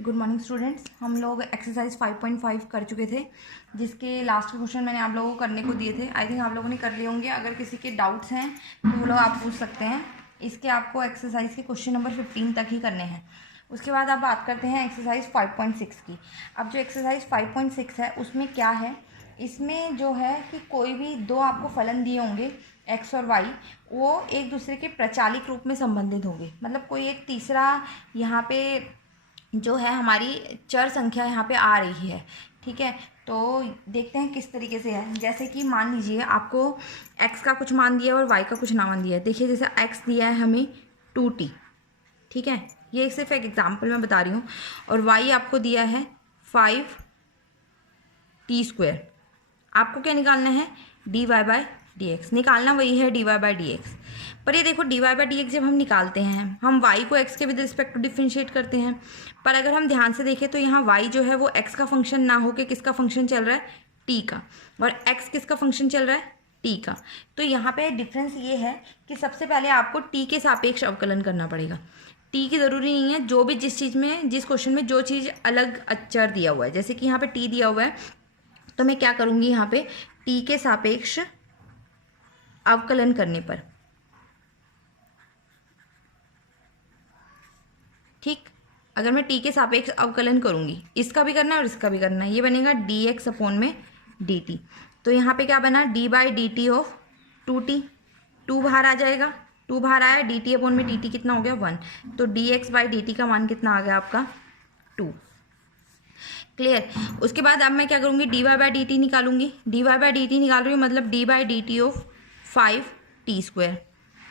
Good morning students. हम लोग exercise 5.5 कर चुके थे, जिसके लास्ट क्वेश्चन मैंने आप लोगों को करने को दिए थे। आई थिंक आप लोगों ने कर लिए होंगे। अगर किसी के डाउट्स हैं तो वो लोग आप पूछ सकते हैं। इसके आपको एक्सरसाइज के क्वेश्चन नंबर 15 तक ही करने हैं। उसके बाद आप बात करते हैं एक्सरसाइज 5.6 की। अब जो एक्सरसाइज 5.6 है उसमें क्या है, इसमें जो है कि कोई भी दो आपको फलन दिए होंगे एक्स और वाई, वो एक दूसरे के प्रचालिक रूप में संबंधित होंगे। मतलब कोई एक तीसरा यहाँ पे जो है हमारी चर संख्या यहाँ पे आ रही है। ठीक है, तो देखते हैं किस तरीके से है। जैसे कि मान लीजिए आपको x का कुछ मान दिया है और y का कुछ मान दिया है। देखिए जैसे x दिया है हमें 2t, ठीक है, ये सिर्फ एक एग्जाम्पल मैं बता रही हूँ, और y आपको दिया है 5t²। आपको क्या निकालना है, dy/dx निकालना, वही है dy/dx। पर ये देखो dy/dx जब हम निकालते हैं हम y को x के विद रिस्पेक्ट टू डिफरेंशिएट करते हैं। पर अगर हम ध्यान से देखें तो यहाँ y जो है वो x का फंक्शन ना होके किसका फंक्शन चल रहा है, t का, और x किसका फंक्शन चल रहा है, t का। तो यहाँ पे डिफरेंस ये है कि सबसे पहले आपको t के सापेक्ष अवकलन करना पड़ेगा। t की ज़रूरी नहीं है, जो भी जिस चीज़ में, जिस क्वेश्चन में जो चीज़ अलग अचर दिया हुआ है, जैसे कि यहाँ पे t दिया हुआ है तो मैं क्या करूँगी, यहाँ पे t के सापेक्ष अवकलन करने पर, ठीक, अगर मैं t के सापेक्ष अवकलन करूंगी, इसका भी करना है और इसका भी करना है, ये बनेगा dx/dt। तो यहाँ पे क्या बना, d/dt ऑफ 2t, 2 बाहर आ जाएगा, 2 बाहर आया, dt/dt कितना हो गया 1, तो dx/dt का मान कितना आ गया आपका 2। क्लियर। उसके बाद अब मैं क्या करूँगी, dy/dt निकालूंगी। dy/dt निकाल रही हूँ मतलब d/dt ऑफ 5t²।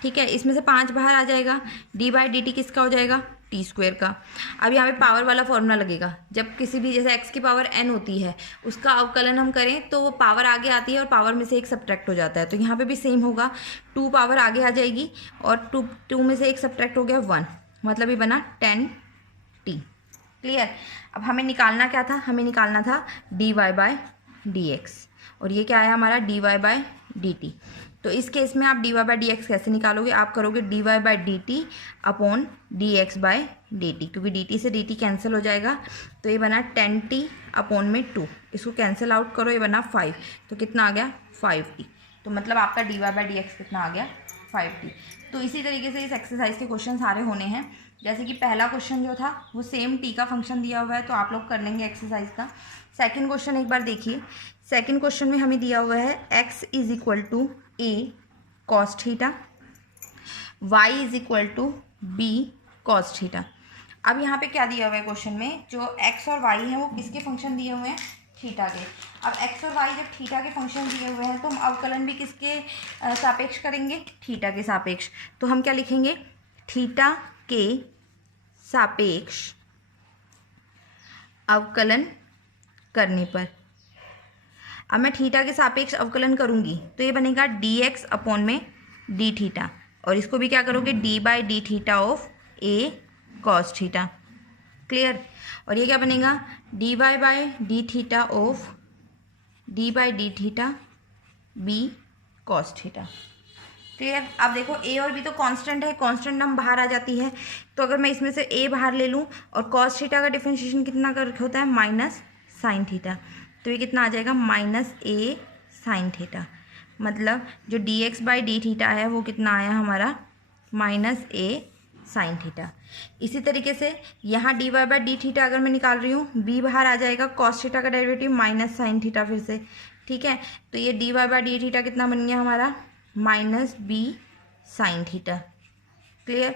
ठीक है, इसमें से 5 बाहर आ जाएगा, dy/dt किसका हो जाएगा, t² का। अब यहाँ पे पावर वाला फॉर्मूला लगेगा। जब किसी भी, जैसे x की पावर n होती है, उसका अवकलन हम करें तो वो पावर आगे आती है और पावर में से एक सब्ट्रैक्ट हो जाता है। तो यहाँ पे भी सेम होगा, 2 पावर आगे आ जाएगी और 2 में से एक सब्ट्रैक्ट हो गया 1, मतलब ये बना 10t। क्लियर। अब हमें निकालना क्या था, हमें निकालना था dy/dx, और ये क्या आया हमारा dy/dt। तो इस केस में आप dy/dx कैसे निकालोगे, आप करोगे dy/dt अपॉन dx/dt, क्योंकि dt से dt कैंसिल हो जाएगा। तो ये बना 10t अपॉन में 2, इसको कैंसिल आउट करो, ये बना 5, तो कितना आ गया 5t। तो मतलब आपका dy/dx कितना आ गया 5t। तो इसी तरीके से इस एक्सरसाइज के क्वेश्चन सारे होने हैं। जैसे कि पहला क्वेश्चन जो था वो सेम t का फंक्शन दिया हुआ है, तो आप लोग कर लेंगे एक्सरसाइज का। सेकंड क्वेश्चन एक बार देखिए। सेकंड क्वेश्चन में हमें दिया हुआ है x = a cos theta, y = b cos theta. अब यहाँ पे क्या दिया हुआ है क्वेश्चन में, जो x और y है वो किसके फंक्शन दिए हुए हैं, थीटा के। अब x और y जब थीटा के फंक्शन दिए हुए हैं तो हम अवकलन भी किसके सापेक्ष करेंगे, थीटा के सापेक्ष। तो हम क्या लिखेंगे, थीटा के सापेक्ष अवकलन करने पर। अब मैं थीटा के सापेक्ष अवकलन करूंगी तो ये बनेगा dx अपॉन में d थीटा, और इसको भी क्या करोगे d/d of a cos theta. Clear. और ये क्या बनेगा dy/d of d/d b cos theta. Clear. अब देखो a और b तो कांस्टेंट है, कांस्टेंट हम बाहर आ जाती है, तो अगर मैं इसमें से a बाहर ले लूँ और cos थीटा का डिफरेंशिएशन कितना कर होता है, माइनस साइन थीटा, तो ये कितना आ जाएगा -a साइन थीटा। मतलब जो dx/d है वो कितना आया हमारा -a साइन थीटा। इसी तरीके से यहाँ dy/d अगर मैं निकाल रही हूँ, b बाहर आ जाएगा, cos थीटा का डेरिवेटिव माइनस साइन थीटा फिर से। ठीक है, तो ये dy/d कितना बन गया हमारा -b साइन थीटा। क्लियर।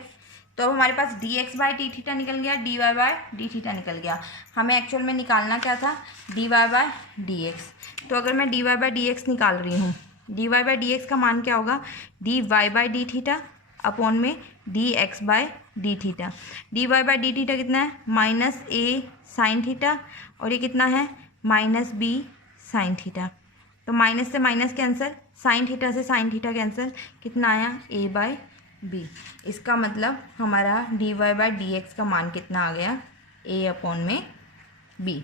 तो अब हमारे पास dx/d निकल गया, dy/d निकल गया। हमें एक्चुअल में निकालना क्या था, dy/dx। तो अगर मैं dy/dx निकाल रही हूँ, dy/dx का मान क्या होगा, dy/d अपॉन में dx/d। dy/d कितना है, -a साइन थीटा, और ये कितना है -b साइन थीटा। तो माइनस से माइनस कैंसिल, साइन थीटा से साइन थीटा कैंसिल, कितना आया a/b। इसका मतलब हमारा dy/dx का मान कितना आ गया, a अपॉन में b।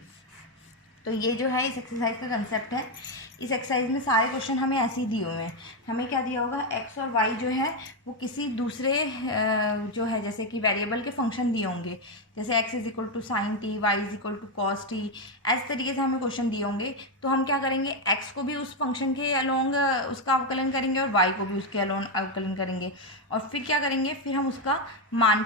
तो ये जो है इस एक्सरसाइज का कंसेप्ट है। इस एक्सरसाइज में सारे क्वेश्चन हमें ऐसे ही दिए हुए हैं। हमें क्या दिया होगा, x और y जो है वो किसी दूसरे जो है जैसे कि वेरिएबल के फंक्शन दिए होंगे, जैसे x is equal to sine t, y is equal to cos t, ऐसे तरीके से हमें क्वेश्चन दिए होंगे, तो हम क्या करेंगे, x को भी उस फंक्शन के अलोंग उसका अवकलन करेंगे और y को भी उसके अलोंग अवकलन करेंगे, और फिर क्या करेंगे, फिर हम उसका मान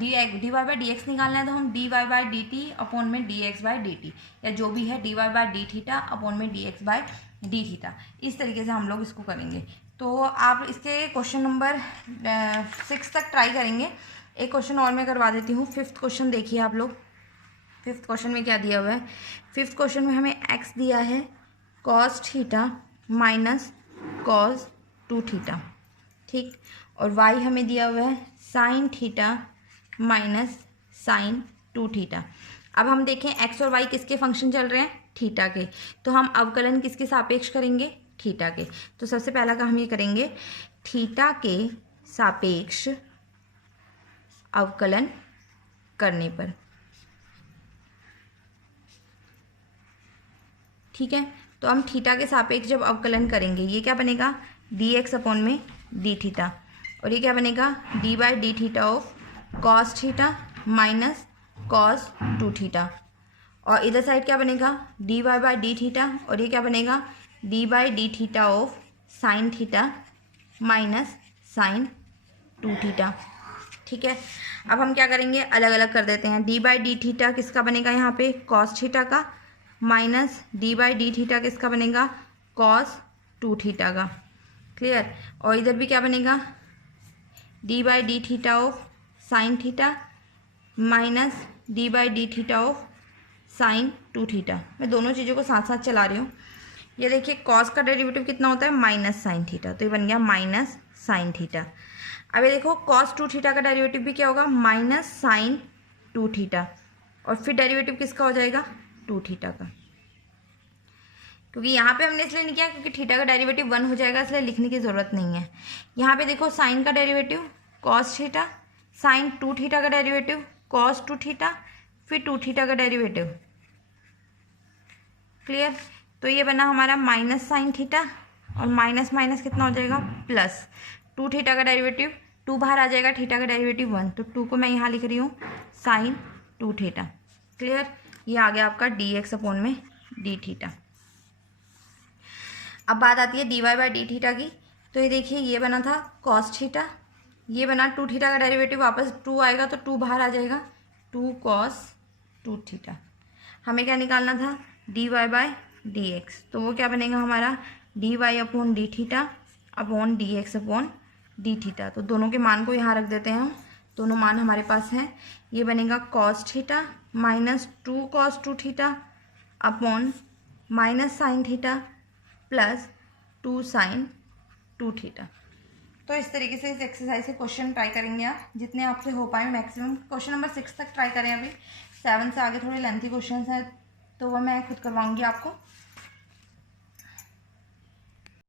dy बाई डी एक्स निकालना है, तो हम dy by D T upon में dx बाई डी टी, या जो भी है dy by d theta upon में dx बाई डी थीटा, इस तरीके से हम लोग इसको करेंगे। तो आप इसके क्वेश्चन नंबर 6 तक ट्राई करेंगे। एक क्वेश्चन और मैं करवा देती हूँ। 5th क्वेश्चन देखिए आप लोग। 5th क्वेश्चन में क्या दिया हुआ है, 5th क्वेश्चन में हमें x दिया है cos theta minus cos 2 theta, ठीक, और y हमें दिया हुआ है sin theta minus sin 2 theta. अब हम देखें x और y किसके फंक्शन चल रहे हैं, थीटा के, तो हम अवकलन किसके सापेक्ष करेंगे, थीटा के। तो सबसे पहला काम हम ये करेंगे, थीटा के सापेक्ष अवकलन करने पर, ठीक है। तो हम थीटा के सापेक्ष जब अवकलन करेंगे, ये क्या बनेगा, dx अपॉन में डी थीटा, और ये क्या बनेगा, d by d theta of cos theta minus cos 2 theta, और इधर साइड क्या बनेगा, dy बाई डी थीटा, और ये क्या बनेगा, d by d theta of sine theta minus sine 2 theta, ठीक है। अब हम क्या करेंगे, अलग अलग कर देते हैं। d बाई डी थीटा किसका बनेगा यहाँ पे, कॉस थीटा का, minus d by d theta किसका बनेगा, कॉस 2 थीटा का, क्लियर। और इधर भी क्या बनेगा, d by d theta of sine theta minus d by d theta of sign 2 theta. मैं दोनों चीज़ों को साथ साथ चला रही हूँ। ये देखिए कॉस का डेरिवेटिव कितना होता है, माइनस साइन थीटा, तो ये बन गया माइनस साइन थीटा। अब ये देखो कॉस 2 थीटा का डेरिवेटिव भी क्या होगा, माइनस साइन 2 थीटा, और फिर डेरिवेटिव किसका हो जाएगा, 2 थीटा का, क्योंकि यहाँ पे हमने इसलिए नहीं किया क्योंकि थीटा का डेरिवेटिव 1 हो जाएगा, इसलिए लिखने की ज़रूरत नहीं है। यहाँ पे देखो साइन का derivative cos theta, sine 2 theta का डेरिवेटिव कॉस 2 थीटा, फिर 2 थीटा का डेरिवेटिव, क्लियर। तो ये बना हमारा माइनस साइन थीटा, और माइनस माइनस कितना हो जाएगा, प्लस 2 थीटा का डेरिवेटिव, 2 बाहर आ जाएगा, थीटा का डेरिवेटिव 1, तो 2 को मैं यहाँ लिख रही हूँ साइन 2 थीटा, क्लियर। ये आ गया आपका dx अपॉन में डी थीटा। अब बात आती है dy बाई डी थीटा की। तो ये देखिए ये बना था कॉस थीटा, ये बना 2 थीटा का डेरिवेटिव, वापस 2 आएगा तो 2 बाहर आ जाएगा, 2 कॉस 2 थीटा। हमें क्या निकालना था, dy बाई डी एक्स, तो वो क्या बनेगा हमारा, dy upon D theta upon dx upon D theta. तो दोनों के मान को यहाँ रख देते हैं हम, दोनों मान हमारे पास हैं। ये बनेगा cos theta minus 2 cos 2 theta upon minus sine theta plus 2 sine 2 theta. तो इस तरीके से इस एक्सरसाइज से क्वेश्चन ट्राई करेंगे आप, जितने आपसे हो पाए मैक्सिमम। क्वेश्चन नंबर 6 तक ट्राई करें, अभी 7 से आगे थोड़े लेंथी क्वेश्चन हैं, तो वह मैं खुद करवाऊंगी आपको।